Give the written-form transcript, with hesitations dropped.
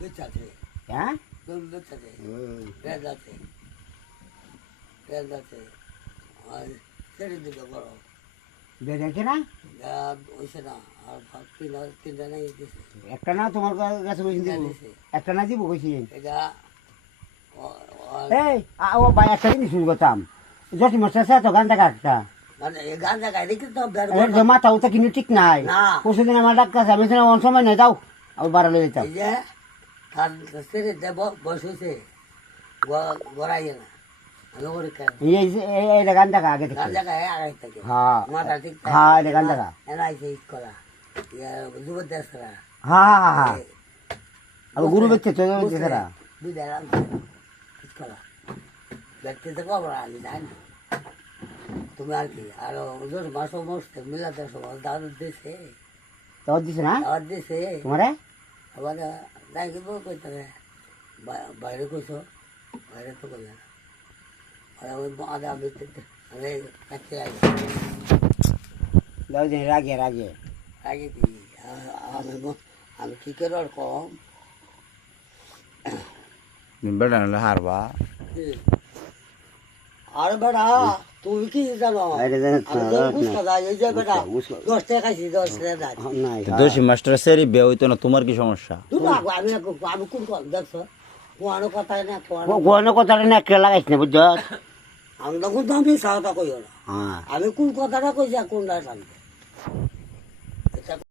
বেচাছে হ্যাঁ জমি বেচাছে রেজ আছে আর ছেড়ে দিল বড় বেড়েছে না হয়েছে না আর তিনটা নাই দিছে একটা না তোমার কাছে কইছি দিব একটা না দিব কইছি এটা এই ও ভাই একটা জিনিস শুরু করতাম যদি মশা তো গানটা কাটতা মানে এই গান জায়গায় রেখে তো এর জমা তাও তো কিন্তু ঠিক নাই না। পরশুদিন আমার ডাক্তার আমি অন সময় নাই যাও আবার বাড়ালে যেতাম এই যে তার ছেড়ে দেব বসেছে গড়াই না আমি করে এই গানটা আগে থেকে গান জায়গায় আগাই থাকে হ্যাঁ মাথা ঠিক হ্যাঁ এটা গানটা এনআইসি করা যুবদেশ করা হ্যাঁ হ্যাঁ হ্যাঁ আবার গুরু বেচছে তো সেরা দুই দেড় ঠিক করা ব্যক্তি তো কবর আলি তাই না তুমি আর কি আর ওদের মাস মস্ত মিলাতে সবাই দাওয়াত দিছে দাওয়াত দিছে না দাওয়াত দিছে তোমারে আবার নাই কি কইতে বাইরে কইছো বাইরে তো বললাম আর ওই আদা আমি কাছে দাও দিন রাগে আগে কি আমি কি করে আর কম বেড়া নাহলে হারবা আর বেড়া তুমি কি জানো এই যে বেড়া 10 টাকা খাইছি 10 টাকা দোষী মাস্টার সেরি বে হইতো না তোমার কি সমস্যা তুমি আমি কোন কথা দেখছো কোয়ানো কথা না গোয়ানো কথাটা না একটা লাগাইছ না বুঝছ আমি তখন তো আমি সাহতা কইও না হ্যাঁ আমি কোন কথাটা কইছি আর কোনটা জানতে